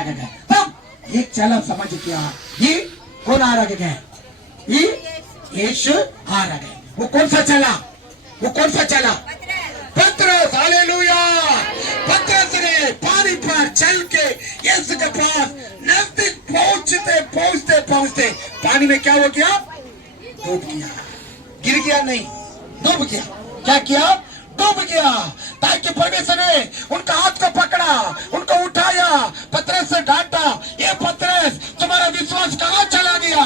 रख गए। तब एक चेला समझ गया ये कौन आ रख गए, ये यीशु आ रख गए। वो कौन सा चेला, वो कौन सा चेला, पतरस। हालेलुया। पतरस ने पानी पर चल के यीशु के पास नजदीक पहुंचते पहुंचते पहुंचते पानी में क्या हो गया, डूब गया। गिर गया नहीं, डूब गया। क्या किया, डूब गया। ताकि परमेश्वर ने उनका हाथ को पकड़ा, उनको उठाया, पतरस से डांटा, ये पतरस तुम्हारा विश्वास कहाँ चला गया,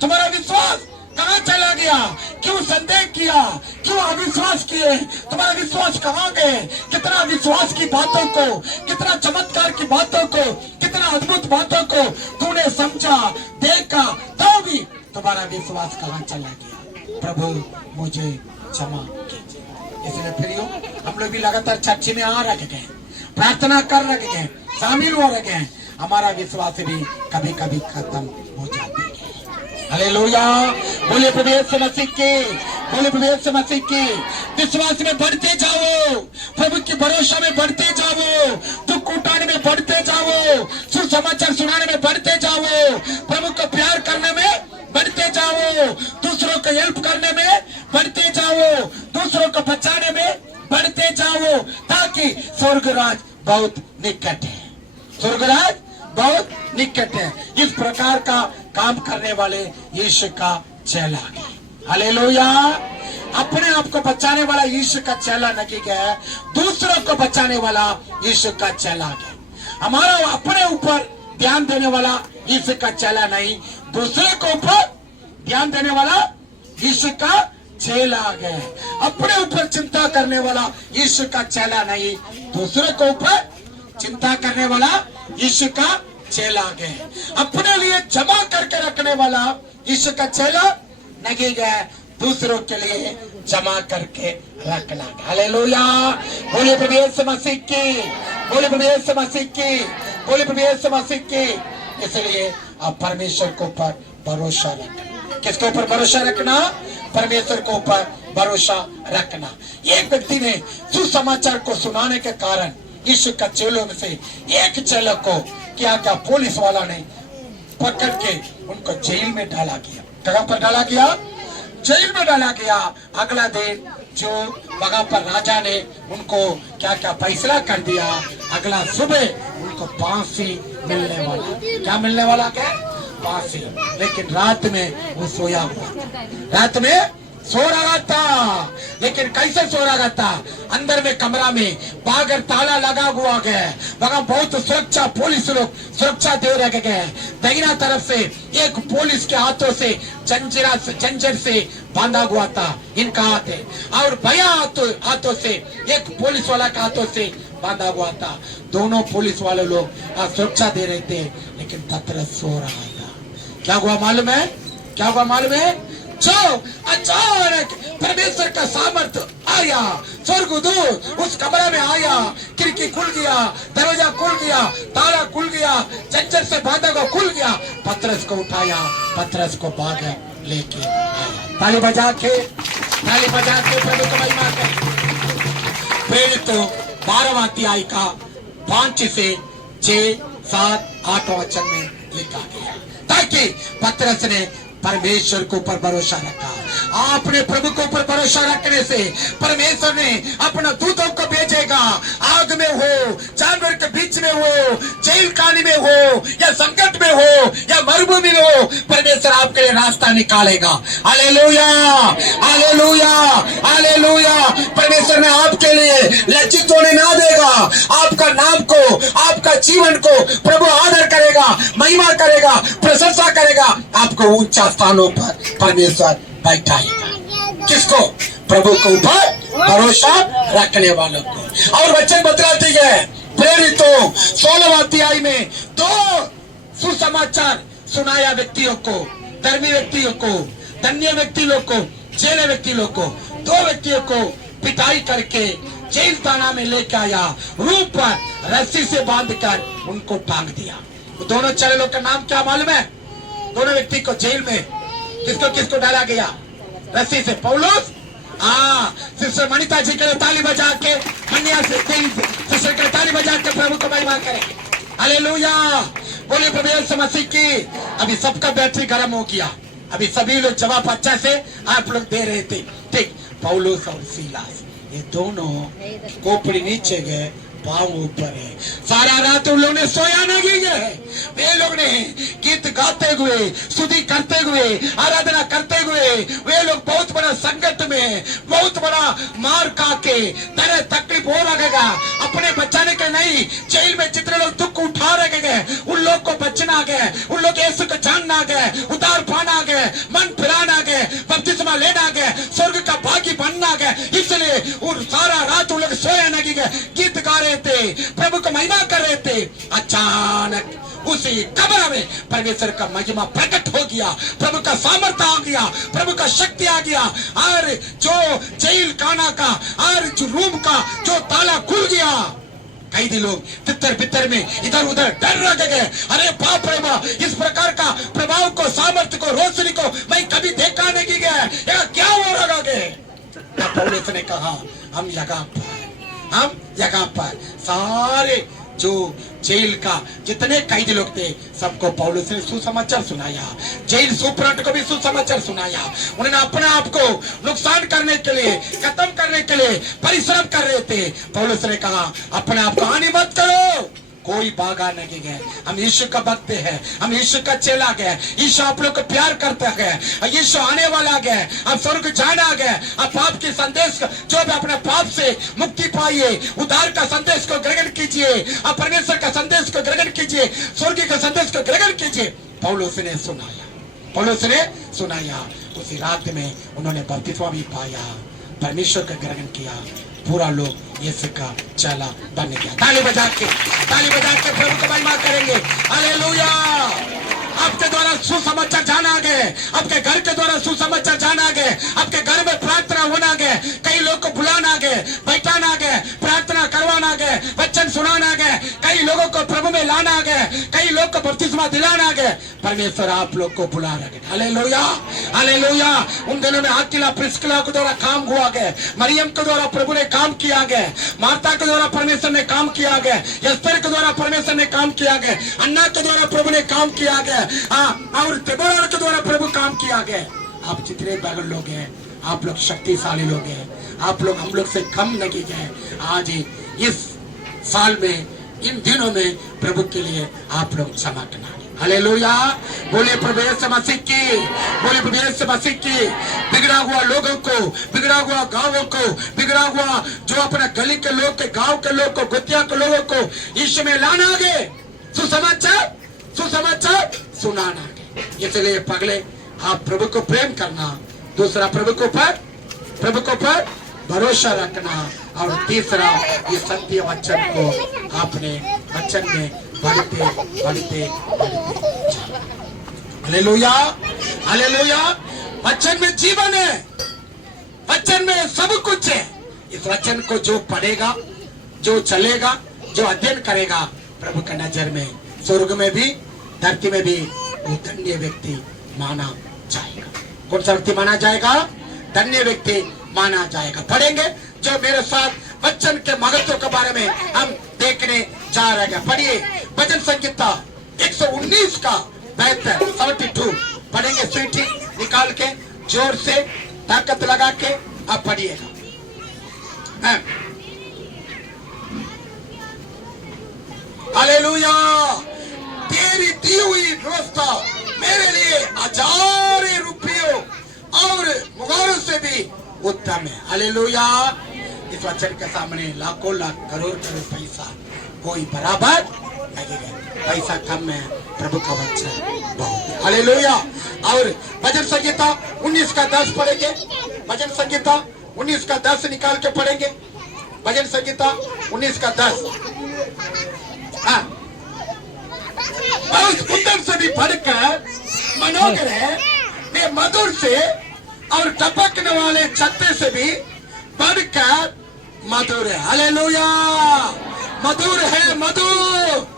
तुम्हारा विश्वास कहाँ चला गया, क्यों संदेह किया, क्यों अविश्वास किए, तुम्हारा विश्वास कहाँ गए। कितना विश्वास की बातों को, कितना चमत्कार की बातों को, कितना अद्भुत बातों को तूने समझा, देखा, तो भी तुम्हारा विश्वास कहाँ चला गया। प्रभु मुझे क्षमा कीजिए। इसलिए फिर हम लोग भी लगातार चर्च में आ रखे गए, प्रार्थना कर रखे गए, शामिल हो रखे हैं, हमारा विश्वास भी कभी कभी खत्म हो जाता है। हालेलुया। बोले प्रभु यीशु मसीह की, बोले प्रभु यीशु मसीह की। विश्वास में बढ़ते जाओ, प्रभु के भरोसा में बढ़ते जाओ, दुख उठाने में बढ़ते जाओ, सुसमाचार सुनाने में बढ़ते जाओ, प्रभु को प्यार करने में बढ़ते जाओ, दूसरों को हेल्प करने में बढ़ते जाओ, दूसरों को बचाने में बढ़ते जाओ, ताकि स्वर्गराज बहुत निकट है, स्वर्गराज बहुत निकट है। इस प्रकार का काम करने वाले यीशु का चेला है। हालेलुया। अपने आप को बचाने वाला यीशु का चेला नहीं है, दूसरों को बचाने वाला यीशु का चेला है। हमारा अपने ऊपर ध्यान देने वाला यीशु का चेला नहीं, दूसरे को ऊपर ध्यान देने वाला यीशु का चेला है। अपने ऊपर चिंता करने वाला यीशु का चेला नहीं, दूसरे को ऊपर चिंता करने वाला यीशु का चेला है। अपने लिए जमा करके रखने वाला यीशु का चेला नहीं है, दूसरों के लिए जमा करके रखना। हालेलुया। बोले प्रभु यीशु मसीह की, बोले प्रभु यीशु मसीह की, बोले प्रभु यीशु मसीह की। इसलिए आप परमेश्वर के ऊपर भरोसा रखना। किसके ऊपर भरोसा रखना, परमेश्वर के ऊपर भरोसा रखना। एक व्यक्ति ने सुसमाचार को सुनाने के कारण यीशु का चेलों में से एक चेला को क्या क्या पुलिस वाला ने पकड़ के उनको जेल में डाला गया। कहाँ पर डाला गया, जेल में डाला गया। अगला दिन जो वहां पर राजा ने उनको क्या क्या फैसला कर दिया, अगला सुबह उनको फांसी मिलने वाला। क्या मिलने वाला, क्या फांसी। लेकिन रात में वो सोया हुआ था, रात में सो रहा था। लेकिन कैसे सो रहा था, अंदर में कमरा में बागर ताला लगा हुआ गया, वहां बहुत सुरक्षा, पुलिस लोग सुरक्षा दे रखे गए। दाहिना तरफ से एक पुलिस के हाथों से जंजीर से बांधा हुआ था इनका हाथ है, और भैया हाथों से एक पुलिस वाला के हाथों से बांधा हुआ था। दोनों पुलिस वाले लोग सुरक्षा दे रहे थे, लेकिन पतरस सो रहा था। क्या हुआ मालूम है, क्या हुआ मालूम है, जो अचानक परमेश्वर का सामर्थ्य आया, स्वर्गदूत उस कमरे में आया, खिड़की खुल गया, दरवाजा खुल गया, ताला खुल गया, जंजीर से बांधा हुआ खुल गया, पतरस को उठाया, पतरस को बाहर लेके आया। ताली बजा के प्रभु को महिमा करें। प्रेरित 12वां अध्याय का 5 से 6, 7, 8 वचन में लिखा गया, ताकि पतरस ने परमेश्वर के ऊपर भरोसा रखा। आपने प्रभु के ऊपर भरोसा रखने से परमेश्वर ने अपना दूतों को भेजेगा। आग में हो, जानवर के बीच में हो, जेल खाने में हो, या संकट में हो, या मरुभूमि में हो, परमेश्वर आपके लिए रास्ता निकालेगा। Hallelujah, hallelujah, hallelujah. परमेश्वर ने आपके लिए लज्जित होने ना देगा। आपका नाम को, आपका जीवन को प्रभु आदर करेगा, महिमा करेगा, प्रशंसा करेगा। आपको ऊंचा स्थानों पर परमेश्वर बैठाएगा। किसको, प्रभु के ऊपर भरोसा रखने वालों को। और वचन बतलाती है, प्रेरितों 16वां अध्याय में 2 सुसमाचार सुनाया व्यक्तियों को, धर्मी व्यक्तियों को, धन्य व्यक्तियों को, जेल व्यक्ति लोग को। 2 व्यक्तियों को पिटाई करके जेल थाना में लेके आया, रूप पर रस्सी से बांधकर उनको टांग दिया। दोनों चेलों का नाम क्या मालूम है? दोनों व्यक्ति को जेल में किसको डाला गया, रस्सी से। पौलुस, सिस्टर मनीता जी के लिए ताली बजा के, सिस्टर के ताली बजा के प्रभु को महिमा करें। हालेलुया, बोले प्रभु यीशु मसीह की। अभी सबका बैटरी गर्म हो गया, अभी सभी लोग जवाब अच्छा से आप लोग दे रहे थे। ठीक, पौलुस और सीलास ये दोनों खोपड़ी नीचे गए, पांव ऊपर है। सारा रात उन लोगों ने सोया नहीं है। वे लोग ने गीत गाते हुए, स्तुति करते हुए, आराधना करते हुए, वे लोग बहुत बड़ा संकट में, बहुत बड़ा मार खा के, तरह तकलीफ हो रखेगा, अपने बचाने के नहीं, जेल में जितने लोग दुख उठा रखे गए, उन लोग को बचना गए, उन लोग यीशु को जानना गए, उतार पाना गए, मन फिराना गए, बपतिस्मा लेना गए, स्वर्ग का भागी बनना गए। इसलिए और सारा रात उन लोग सोया नहीं गए, गीत गा रहे थे, प्रभु को महिमा कर रहे थे। अचानक उसी कब्र में परमेश्वर का महिमा प्रकट हो गया, प्रभु का सामर्थ्य आ गया, प्रभु का शक्ति आ गया। और जो जेल खाना का और जो रूम का जो ताला खुल गया, कैदी लोग तितर बितर में इधर उधर डर रह गए। अरे बाप रे बाप, इस प्रकार का प्रभाव को, सामर्थ्य को, रोशनी को मैं कभी देखा नहीं गया, क्या हो रहा है। पौलुस ने कहा हम जगह पर सारे जो जेल का जितने कैदी लोग थे सबको पौलुस ने सुसमाचार सुनाया, जेल सुपरंट को भी सुसमाचार सुनाया। उन्होंने अपने आप को नुकसान करने के लिए, खत्म करने के लिए परिश्रम कर रहे थे। पौलुस ने कहा अपने आप को हानि मत करो, कोई भागा नहीं गए, हम यीशु का भक्त है, हम यीशु का चेला गए, यीशु आप लोग को प्यार करते हैं, यीशु आने वाला गए, अब स्वर्ग जाना गए। अब पाप के संदेश जो भी अपने पाप से मुक्ति पाइए, उद्धार का संदेश को ग्रहण कीजिए, अब परमेश्वर का संदेश को ग्रहण कीजिए, स्वर्ग का संदेश को ग्रहण कीजिए। पौलुस ने सुनाया, उसी रात में उन्होंने बपतिस्मा भी पाया, परमेश्वर का ग्रहण किया, पूरा लोग यीशु का चेला बन गया। ताली बजा के प्रभु को महिमा करेंगे। हालेलुया। आपके द्वारा सुसमाचार जाना गए, आपके घर के द्वारा सुसमाचार जाना गए, आपके घर में प्रार्थना होना गए, कई लोग को बुलाना गए, बैठाना गए, प्रार्थना करवाना गए, वचन सुनाना गए, कई लोगों को प्रभु में लाना गए, कई लोग को बपतिस्मा दिलाना गए। परमेश्वर आप लोग को बुला रहे। Hallelujah, hallelujah. उन दिनों में आकिला प्रिस्किला के द्वारा काम हुआ गया, मरियम के द्वारा प्रभु ने काम किया गया, मार्ता के द्वारा परमेश्वर ने काम किया गया, एस्तर के द्वारा परमेश्वर ने काम किया गया, अन्ना के द्वारा प्रभु ने काम किया गया, और देबोरा के द्वारा प्रभु काम किया गया। आप जितने बगल लोग हैं, आप लोग शक्तिशाली लोग हैं, आप लोग हम लोग से कम नहीं गए। आज इस साल में, इन दिनों में प्रभु के लिए आप लोग चमकना। हालेलुया। बोले प्रभु यीशु मसीह की, बोले प्रभु यीशु मसीह की। बिगड़ा हुआ लोगों को, बिगड़ा हुआ गांवों को, बिगड़ा हुआ जो अपने गली के लोग के, गांव के लोग को, गुतिया के लोगों को यीशु में लाना गए, सुसमाचार सुनाना गए। इसलिए पगले आप प्रभु को प्रेम करना, दूसरा प्रभु को पर भरोसा रखना, और तीसरा ये सत्य वचन को आपने वचन में बढ़ते। Hallelujah, hallelujah. वचन में जीवन है, वचन में सब कुछ है। इस वचन को जो पढ़ेगा, जो चलेगा, जो अध्ययन करेगा, प्रभु की नजर में स्वर्ग में भी धरती में भी वो धन्य व्यक्ति माना जाएगा। कौन सा व्यक्ति माना जाएगा? धन्य व्यक्ति माना जाएगा। पढ़ेंगे जो मेरे साथ वचन के महत्व के बारे में हम देखने जा रहे हैं। पढ़िए भजन संगीता 119 का 72 पढ़ेंगे। स्वीटी निकाल के जोर से ताकत लगा के आप पढ़िएगा। हालेलुया। तेरी दी हुई व्यवस्था मेरे लिए 1000 रुपयों और मुगारों से भी उत्तम है। हालेलुया। इस वचन के सामने लाखों लाख करोड़ पैसा कोई बराबर नहीं है। पैसा कम है, प्रभु का वचन बहुत है। हालेलुया। और भजन संगीता 19 का 10 पढ़ेंगे। भजन संगीता 19 का 10 निकाल के पढ़ेंगे। भजन संगीता 19 का 10। बहुत उत्तम से भी बढ़कर मनोहर है, मधुर से और टपकने वाले छत्ते से भी बढ़कर मधुर है। हालेलुया। मधुर है, मधुर।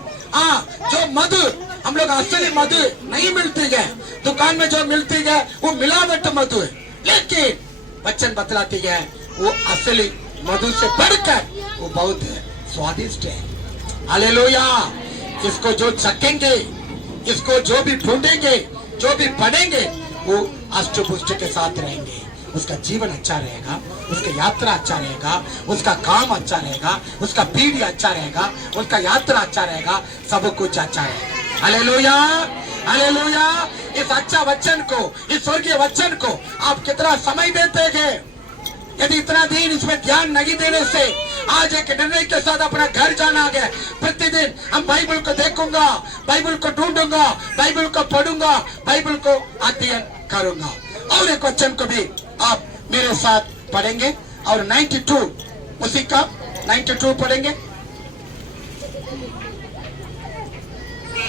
जो मधुर हम लोग असली मधु नहीं मिलती है, दुकान में जो मिलती है वो मिलावट मधु है, लेकिन वचन बतलाती है वो असली मधु से बढ़कर वो बहुत स्वादिष्ट है। हालेलुया। इसको जो चखेंगे, इसको जो भी ढूंढेंगे, जो भी पढ़ेंगे, वो अष्ट पुष्ट के साथ रहेंगे। उसका जीवन अच्छा रहेगा, उसकी यात्रा अच्छा रहेगा, उसका काम अच्छा रहेगा, उसका पीढ़ी अच्छा रहेगा, उसका यात्रा अच्छा रहेगा, सब कुछ अच्छा रहेगा। Hallelujah, hallelujah. इस अच्छा वचन को, इस स्वर्गीय वचन को आप कितना समय देते हैं? यदि इतना दिन इसमें ध्यान नहीं देने से आज एक निर्णय के साथ अपना घर जाना है। प्रतिदिन हम बाइबल को देखूंगा, बाइबल को ढूंढूंगा, बाइबल को पढ़ूंगा, बाइबल को अध्ययन करूंगा। और एक वचन को भी आप मेरे साथ पढ़ेंगे और 92 उसी का 92 पढ़ेंगे।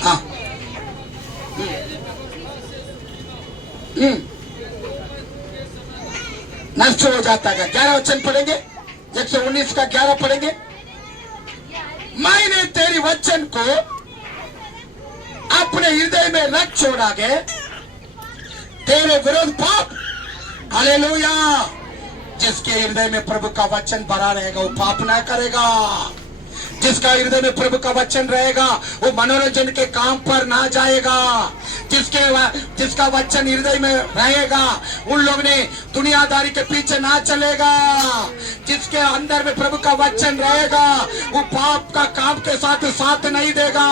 हाँ, नष्ट हो जाता है। 11 वचन पढ़ेंगे, 119 का 11 पढ़ेंगे। मैंने तेरी वचन को अपने हृदय में रख छोड़ा है, तेरे विरोध पाप। हालेलुया। जिसके हृदय में प्रभु का वचन भरा रहेगा वो पाप ना करेगा। जिसका हृदय में प्रभु का वचन रहेगा वो मनोरंजन के काम पर ना जाएगा। जिसका वचन हृदय में रहेगा उन लोग ने दुनियादारी के पीछे ना चलेगा। जिसके अंदर में प्रभु का वचन रहेगा वो पाप का काम के साथ नहीं देगा।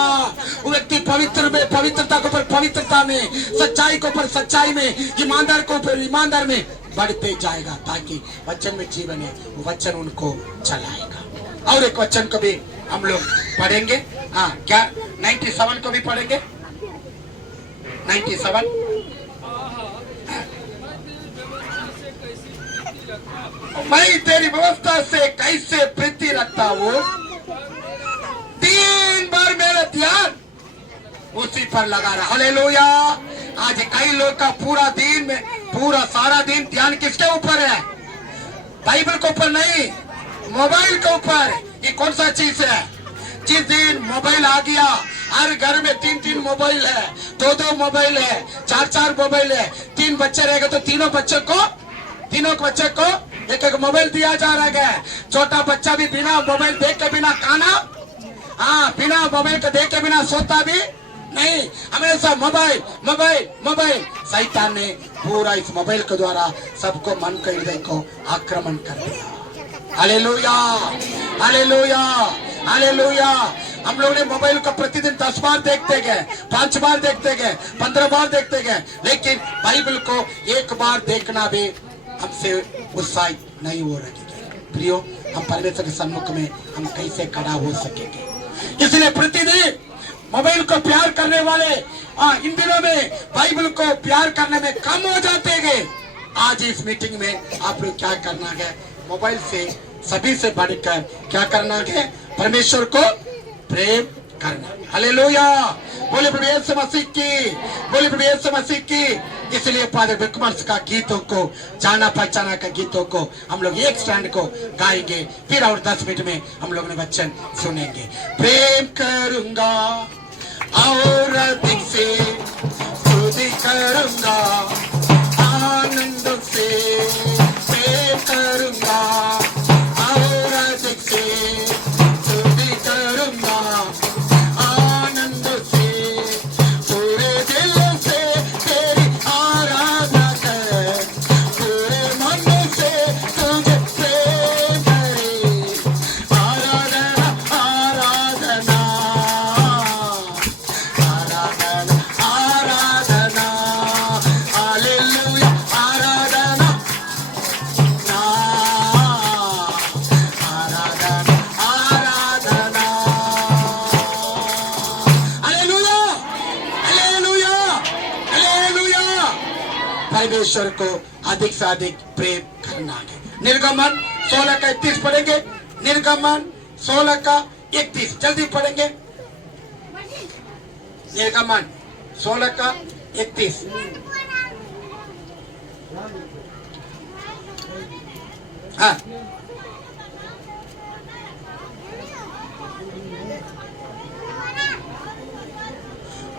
वो व्यक्ति पवित्र में पवित्रता के ऊपर पवित्रता में, सच्चाई के ऊपर सच्चाई में, ईमानदार के ऊपर ईमानदार में बढ़ते जाएगा, ताकि वचन में जीवन है, वो वचन उनको चलाएगा। और एक वचन को भी हम लोग पढ़ेंगे। हाँ, क्या 97 को भी पढ़ेंगे? 97। मैं तेरी व्यवस्था से कैसे प्रीति रखता हूँ, दिन भर मेरा ध्यान उसी पर लगा रहा। हालेलुया। आज कई लोग का पूरा दिन में पूरा सारा दिन ध्यान किसके ऊपर है? बाइबल के ऊपर नहीं, मोबाइल के ऊपर। ये कौन सा चीज है? जिस दिन मोबाइल आ गया, हर घर में 3-3 मोबाइल है, 2-2 मोबाइल है, 4-4 मोबाइल है। 3 बच्चे रहेंगे तो तीनों बच्चे को एक मोबाइल दिया जा रहा है। छोटा बच्चा भी बिना मोबाइल देख के बिना खाना, हाँ, बिना मोबाइल के देख के बिना सोता भी नहीं, हमेशा मोबाइल मोबाइल मोबाइल। शैतान ने पूरा इस मोबाइल के द्वारा सबको मन के हृदय को आक्रमण कर दिया। Hallelujah, hallelujah, hallelujah. हम लोग ने मोबाइल को प्रतिदिन 10 बार देखते गए, 5 बार देखते गए, 15 बार देखते गए, लेकिन बाइबल को एक बार देखना भी हमसे उत्साहित नहीं हो रही है। प्रियो, हम परमेश्वर के सम्मुख में हम कैसे खड़ा हो सकेंगे? इसलिए प्रतिदिन मोबाइल को प्यार करने वाले इन दिनों में बाइबल को प्यार करने में कम हो जाते हैं। आज इस मीटिंग में आप लोग क्या करना है? मोबाइल से सभी से बढ़कर क्या करना है? परमेश्वर को प्रेम करना। हालेलुया। बोले प्रभु यीशु मसीह की, बोले प्रभु यीशु मसीह की। इसलिए फादर विकमर्स का गीतों को, जाना पहचाना का गीतों को हम लोग एक स्टैंड को गाएंगे, फिर और 10 मिनट में हम लोग ने वचन सुनेंगे। प्रेम करूंगा और अधिक से स्तुति करूंगा, आनंद से प्रेम करूंगा और अधिक से स्तुति करूंगा, आनंद से पूरे दिल से तेरी आराधना कर, पूरे मन से तुझे प्रेम करे। आराधना आराधना आराधना आराधना, हालेलुया, आराधना ना, आराधना आराधना, हालेलुया, हालेलुया, हालेलुया। परमेश्वर को अधिक से अधिक प्रेम करना है। निर्गमन 16 का 31 पढ़ेंगे। निर्गमन 16 का 31 जल्दी पढ़ेंगे। निर्गमन 16 का 31। हाँ,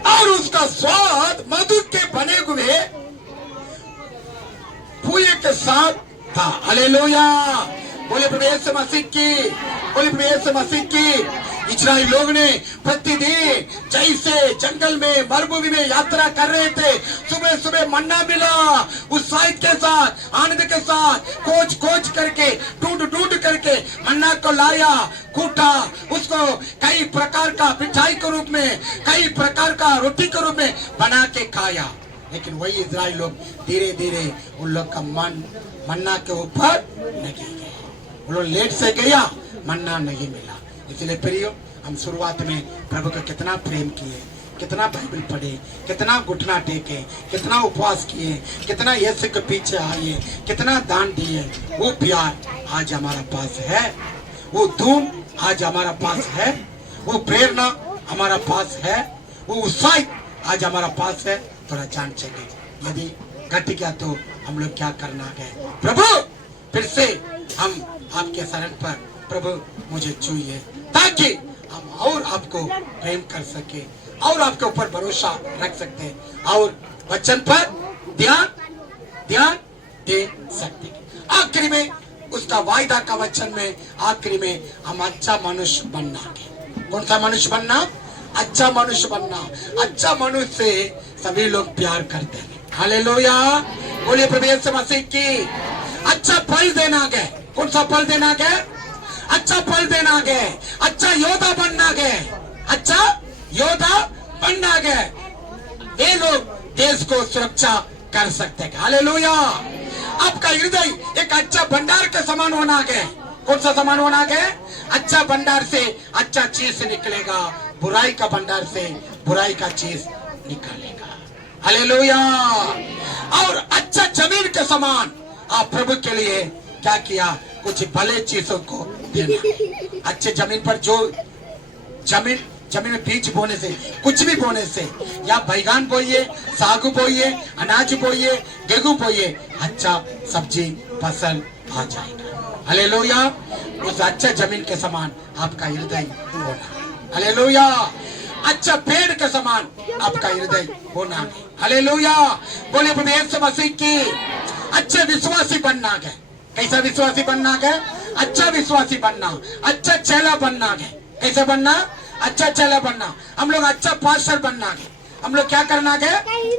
और उसका स्वाद मधु के बने हुए पूरे के साथ था। हालेलुया। बोले प्रभु यीशु मसीह की, बोले प्रभु यीशु मसीह की। इस्राएल लोग ने प्रतिदिन कैसे जंगल में मरुभूमि में यात्रा कर रहे थे, सुबह सुबह मन्ना मिला, उत्साहित के साथ आनंद के साथ खोज खोज करके ढूंढ ढूंढ करके मन्ना को लाया, कूटा, उसको कई प्रकार का मिठाई के रूप में, कई प्रकार का रोटी के रूप में बना के खाया। लेकिन वही इजराइल लोग धीरे धीरे उन लोग का मन मन्ना के ऊपर लगे गए, वो लोग लेट से गया, मन्ना नहीं मिला। इसलिए प्रियो, हम शुरुआत में प्रभु का कितना प्रेम किए, कितना बाइबल पढ़े, कितना घुटना टेके, कितना उपवास किए, कितना यीशु के पीछे आए, कितना दान दिए, वो प्यार आज हमारा पास है, वो धूम आज हमारा पास है, वो प्रेरणा हमारा पास है, वो उत्साह आज हमारा पास है। थोड़ा जान चाहिए, यदि घट गया तो हम लोग क्या करना है। प्रभु फिर से हम आपके शरण पर, प्रभु मुझे छूइए, ताकि हम और आपको प्रेम कर सके और आपके ऊपर भरोसा रख सकते और वचन पर ध्यान दे सकते। आखिरी में उसका वायदा का वचन में आखिरी में हम अच्छा मनुष्य बनना है। कौन सा मनुष्य बनना? अच्छा मनुष्य बनना। अच्छा मनुष्य से सभी लोग प्यार करते हैं। हालेलुया, बोलिए प्रभु यीशु मसीह की। अच्छा फल देना है। कौन सा फल देना है? अच्छा फल देना है, अच्छा योद्धा बनना है, अच्छा योद्धा बनना है। वे लोग देश को सुरक्षा कर सकते हैं। हालेलुया। आपका हृदय एक अच्छा भंडार के समान होना है। कौन सा समान होना है? अच्छा भंडार से अच्छा चीज निकलेगा, बुराई का भंडार से बुराई का चीज निकालेगा। हालेलुया। और अच्छा जमीन के समान आप प्रभु के लिए क्या किया? कुछ भले चीजों को देना। अच्छे जमीन पर जो जमीन में बीज बोने से, कुछ भी बोने से, या बैगन बोइए, साग बोइए, अनाज बोइए, गेहूं बोइए, अच्छा सब्जी फसल आ जाएगा। हालेलुया। उस अच्छा जमीन के समान आपका हृदय होना। हालेलुया। अच्छा पेड़ के समान आपका हृदय होना है। हालेलुया। बोले प्रभु यीशु मसीह की। अच्छे विश्वासी बनना है। कैसा विश्वासी बनना है? अच्छा विश्वासी बनना, अच्छा चेला बनना है। कैसे बनना? अच्छा चेला बनना। हम लोग अच्छा पास्टर बनना है। हम लोग क्या करना है?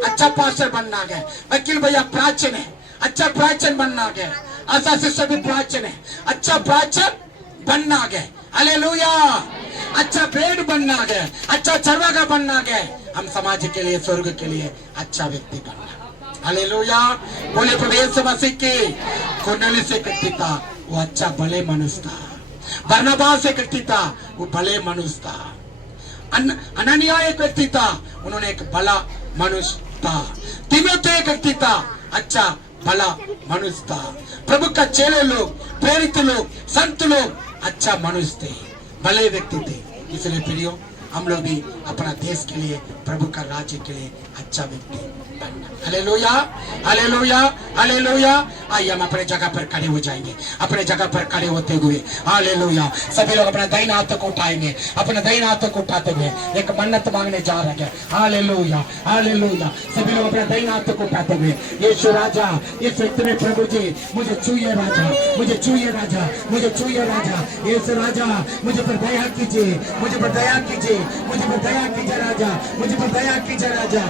अच्छा पास्टर बनना है। वकील भैया प्राचीन है, अच्छा प्राचीन बनना है। आशा शिष्य भी प्राचीन है, अच्छा प्राचीन बनना है। हालेलुया। अच्छा पेड़ बनना है, अच्छा चरवाहा बनना है। हम समाज के लिए, स्वर्ग के लिए अच्छा व्यक्ति बनना। हालेलुया। बोले प्रभु यीशु मसीह की। कुरनेलियुस एक व्यक्ति था, वो अच्छा भले मनुष्य था। बरनबास एक व्यक्ति था, वो भले मनुष्य था। अननिया एक व्यक्ति था, उन्होंने एक भला मनुष्य था। तीमुथियुस एक व्यक्ति था, अच्छा भला मनुष्य था। प्रभु का चेले लोग, प्रेरित लोग, संत लोग अच्छा मनुष्य थे, भले व्यक्ति थे। इसलिए प्रियो, हम लोग भी अपना देश के लिए, प्रभु का राज्य के लिए अच्छा व्यक्ति बनना। Hallelujah, hallelujah, hallelujah. आइए हम अपने जगह पर खड़े हो जाएंगे। अपने जगह पर खड़े होते हुए हालेलुया सभी लोग अपना दाहिना हाथ को उठाएंगे। अपने दाहिना हाथ को उठाते हुए एक मन्नत मांगने जा रहे हैं। Hallelujah, hallelujah. सभी लोग अपना दाहिना हाथ को उठाते हुए, यीशु राजा, इस व्यक्ति में प्रभु जी मुझे छूइए राजा, मुझे छूइए राजा, मुझे छूइए राजा। यीशु राजा, मुझे पर दया कीजिए, मुझे पर दया कीजिए, मुझे पर दया कीजिए राजा, मुझे पर दया कीजिए राजा।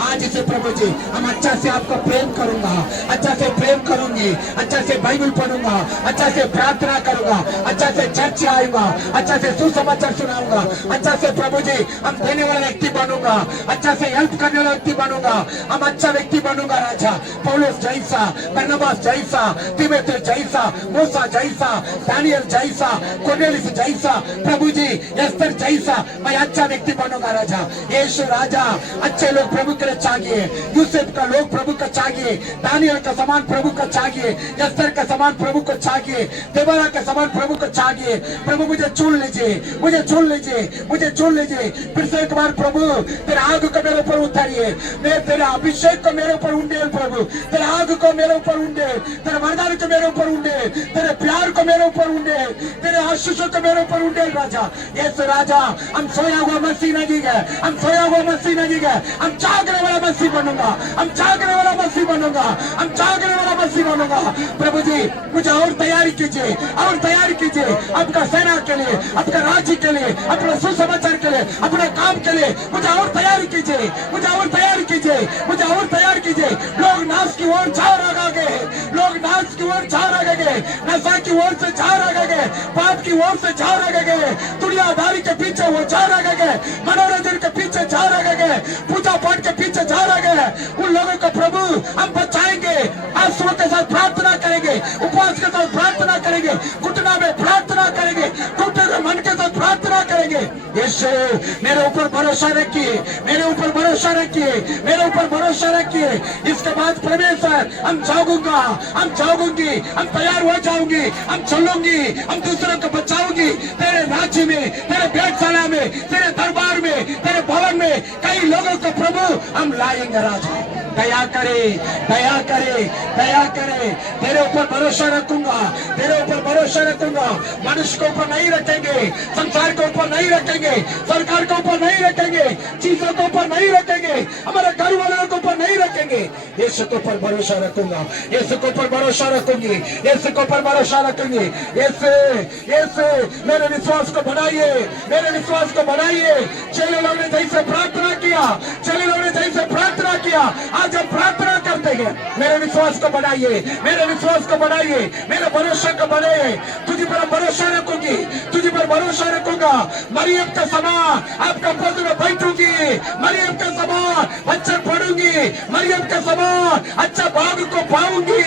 आज से प्रभु जी हम अच्छा से आपका प्रेम करूंगा, अच्छा से प्रेम करूंगी, अच्छा से बाइबल पढ़ूंगा, अच्छा से प्रार्थना करूंगा, अच्छा से चर्च आऊंगा, अच्छा से सुसमाचार सुनाऊंगा, अच्छा से प्रभु जी हम देने वाला व्यक्ति बनूंगा, अच्छा से हेल्प करने वाला व्यक्ति बनूंगा। हम अच्छा व्यक्ति बनूंगा राजा। पौलुस जैसा, बरनबास जैसा, तीमुथियुस जैसा, मूसा जैसा, दानियल जैसा, कुरनेलियुस जैसा, प्रभु जी एस्तर जैसा मैं अच्छा व्यक्ति बनूंगा राजा। यीशु राजा, अच्छे लोग प्रभु के लिए चाहिए। यूसुफ का लोग प्रभु का चाहिए, दानियल का समान प्रभु का चाहिए, एस्तर का समान प्रभु को चाहिए, देबोरा का समान प्रभु को चाहिए। प्रभु मुझे चुन लीजिए, मुझे चुन लीजिए, मुझे चुन लीजिए। फिर से एक बार प्रभु तेरे आग को मेरे ऊपर उतारिए, मैं तेरे अभिषेक को मेरे ऊपर उंडेल प्रभु, तेरे आग को मेरे ऊपर उंडेल, तेरे वरदान को मेरे ऊपर उंडेल, तेरे प्यार को मेरे ऊपर उंडेल, तेरे आशीषों को मेरे ऊपर उंडेल राजा। यीशु राजा, हम सोया हुआ मत मसीह नहीं है, हम सोया हुआ मसीह नहीं है, हम जागने वाला मसीह बनूंगा, हम जागने वाला मसीह बनूंगा, हम जागने वाला मसीह बनूंगा। प्रभु जी मुझे और तैयारी कीजिए, और तैयारी कीजिए आपका सेना के लिए, आपका राज्य के लिए, अपने सुसमाचार के लिए, अपने काम के लिए। मुझे और तैयारी कीजिए, मुझे और तैयारी कीजिए, मुझे और तैयार कीजिए। लोग नाश की ओर जा रहे गए, लोग नाश की ओर जा रहे गए, नशा की ओर से जा रहे गए, पाप की ओर से जा रहे गए, दुनियादारी के पीछे वो जा रहे गए, मनोरंजन के पीछे जा रहे गए, पूजा पाठ के पीछे जा रहे गए। उन लोगों को प्रभु हम बचाएंगे, आंसुओं के साथ प्रार्थना करेंगे, उपवास के साथ प्रार्थना करेंगे, घुटना में प्रार्थना करेंगे, टूटे हुए मन के साथ प्रार्थना करेंगे। यीशु मेरे ऊपर भरोसा रखिए, मेरे ऊपर भरोसा रखिए, मेरे ऊपर भरोसा रखिए। इसके बाद परमेश्वर हम जागूंगा, हम जागूंगी, हम तैयार हो जाऊंगी, हम चलूंगी, हम दूसरों को बचाऊंगी। तेरे राज्य में, तेरे भेंटशाला में, तेरे दरबार में, तेरे भवन में कई लोगों को प्रभु हम लाएंगे। राजा दया करे, दया करे, दया करे। तेरे ऊपर भरोसा रखूंगा, तेरे ऊपर भरोसा रखूंगा। मनुष्य के ऊपर नहीं रखेंगे, संसार के ऊपर नहीं रखेंगे, सरकार के ऊपर नहीं रखेंगे, चीजों के ऊपर नहीं रखेंगे, हमारे घर वालों के ऊपर नहीं रखेंगे। यीशु के ऊपर भरोसा रखूंगा, यीशु के ऊपर भरोसा रखूंगी, यीशु के ऊपर भरोसा रखूंगी। यीशु यीशु मेरे विश्वास को बढ़ाइए, मेरे विश्वास को बढ़ाइए। चेले लोगों ने जैसे प्रार्थना किया, चेले लोगों ने जैसे प्रार्थना किया, आज हम प्रार्थना करते हैं। मेरे विश्वास को बढ़ाइए, मेरे विश्वास को बढ़ाइए, मेरे भरोसा को बढ़ाइए। तुझे पर भरोसा रखूंगी, तुझे पर भरोसा रखूंगा। मरियम का समान आपका पद में बैठूंगी, मरियम का समान अच्छा पढ़ूंगी, मरियम का समान अच्छा भाग को पाऊंगी।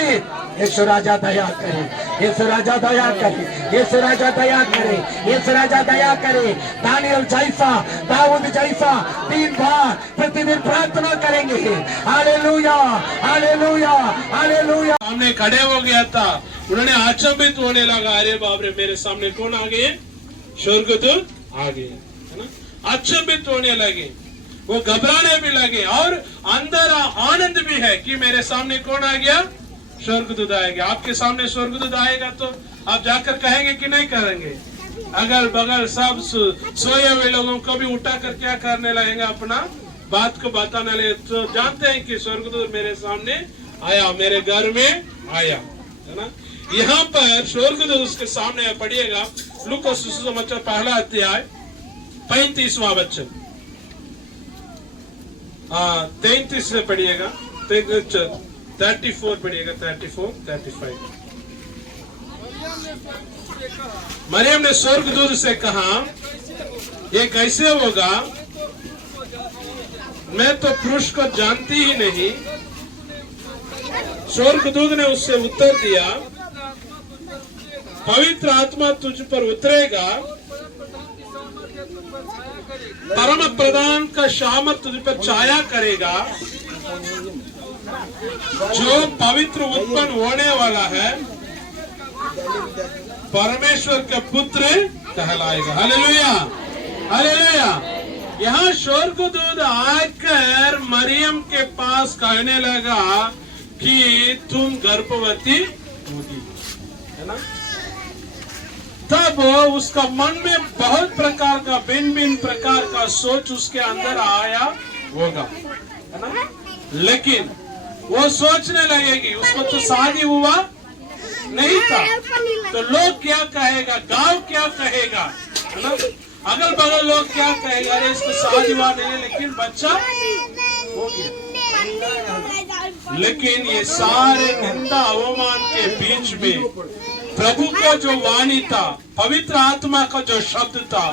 यीशु राजा दया करे, यीशु राजा दया करे, यीशु राजा दया करे, यीशु राजा दया करे। दानियल जैसा, दाऊद जैसा 3 बार प्रतिदिन प्रार्थना करेंगे। Hallelujah, hallelujah, hallelujah. सामने खड़े हो गया था, उन्होंने अचंभित होने लगा, अरे बाप रे मेरे सामने कौन आ गए? स्वर्गदूत आ गए, है ना। अचंभित होने लगे, वो घबराने भी लगे और अंदर आनंद भी है कि मेरे सामने कौन आ गया? स्वर्गदूत आएगा। आपके सामने स्वर्गदूत आएगा तो आप जाकर कहेंगे कि नहीं करेंगे? अगल बगल सब सोए हुए लोगों को भी उठा कर क्या करने लगेंगे? अपना बात को बताने लगे। तो जानते हैं कि स्वर्गदूत मेरे सामने आया, मेरे घर में आया, है ना। यहाँ पर स्वर्गदूत उसके सामने पढ़िएगा, लूका सुसमाचार पहला अध्याय 35वां वचन, 33 से पढ़िएगा, 34 पढ़िएगा, 34, 35। मरियम ने स्वर्गदूत से कहा, ये कैसे होगा? मैं तो पुरुष को जानती ही नहीं। स्वर्गदूत ने उससे उत्तर दिया, पवित्र आत्मा तुझ पर उतरेगा, परम प्रधान का शामत तुझ पर छाया करेगा, जो पवित्र उत्पन्न होने वाला है परमेश्वर के पुत्र कहलाएगा। Hallelujah, hallelujah. यहाँ स्वर्गदूत आकर मरियम के पास कहने लगा कि तुम गर्भवती होगी, है ना। तब उसका मन में बहुत प्रकार का, भिन्न भिन्न प्रकार का सोच उसके अंदर आया होगा, है ना। लेकिन वो सोचने लगेगी, उसको तो शादी हुआ नहीं था, तो लोग क्या कहेगा, गांव क्या कहेगा, है ना। अगल बगल लोग क्या कहेगा, अरे इसको शादी हुआ नहीं है लेकिन बच्चा हो गया। लेकिन ये सारे निंदा अवमान के बीच में प्रभु का जो वाणी था, पवित्र आत्मा का जो शब्द था,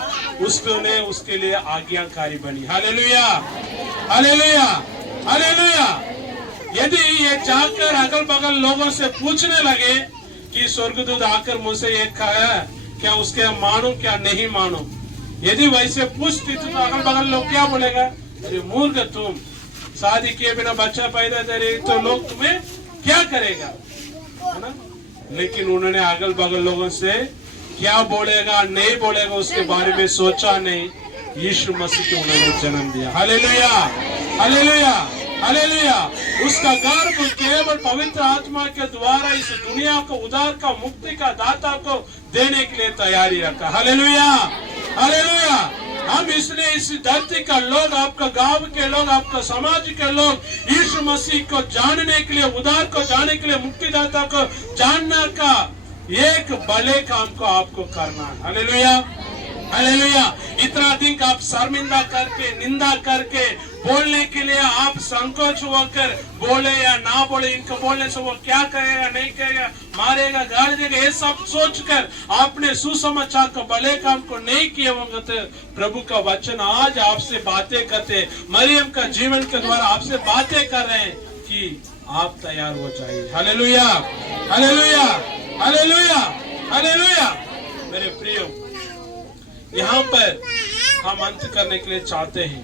उसने उसके लिए आज्ञाकारी बनी। Hallelujah, hallelujah, hallelujah. यदि ये जाकर अगल बगल लोगों से पूछने लगे कि स्वर्गदूत आकर मुझसे ये कहा, क्या उसके मानो क्या नहीं मानो, यदि वैसे पूछती तो अगल बगल लोग क्या बोलेगा? अरे मूर्ख तुम, शादी किए बिना बच्चा पैदा करे तो लोग तुम्हें क्या करेगा, है ना। लेकिन उन्होंने अगल बगल लोगों से क्या बोलेगा नहीं बोलेगा उसके बारे में सोचा नहीं। यीशु मसीह को उन्होंने जन्म दिया। Hallelujah, hallelujah, hallelujah. उसका गर्भ केवल पवित्र आत्मा के द्वारा इस दुनिया को उद्धार का, मुक्ति का दाता को देने के लिए तैयारी रखा। Hallelujah, hallelujah. हम इसलिए इस धरती का लोग, आपका गांव के लोग, आपका समाज के लोग यीशु मसीह को जानने के लिए, उद्धार को जानने के लिए, मुक्तिदाता को जानने का एक भले काम को आपको करना है। Hallelujah, hallelujah. इतना दिन आप शर्मिंदा करके, निंदा करके बोलने के लिए आप संकोच होकर बोले या ना बोले, इनको बोलने से वो क्या कहेगा, नहीं कहेगा, मारेगा, गाली देगा, ये सब सोचकर आपने सुसमाचार को, भले काम को नहीं किए होंगे। तो प्रभु का वचन आज आपसे बातें करते, मरियम का जीवन के द्वारा आपसे बातें कर रहे हैं कि आप तैयार हो जाइए। Hallelujah, hallelujah, hallelujah, hallelujah. मेरे प्रियो, यहाँ पर हम अंत करने के लिए चाहते हैं।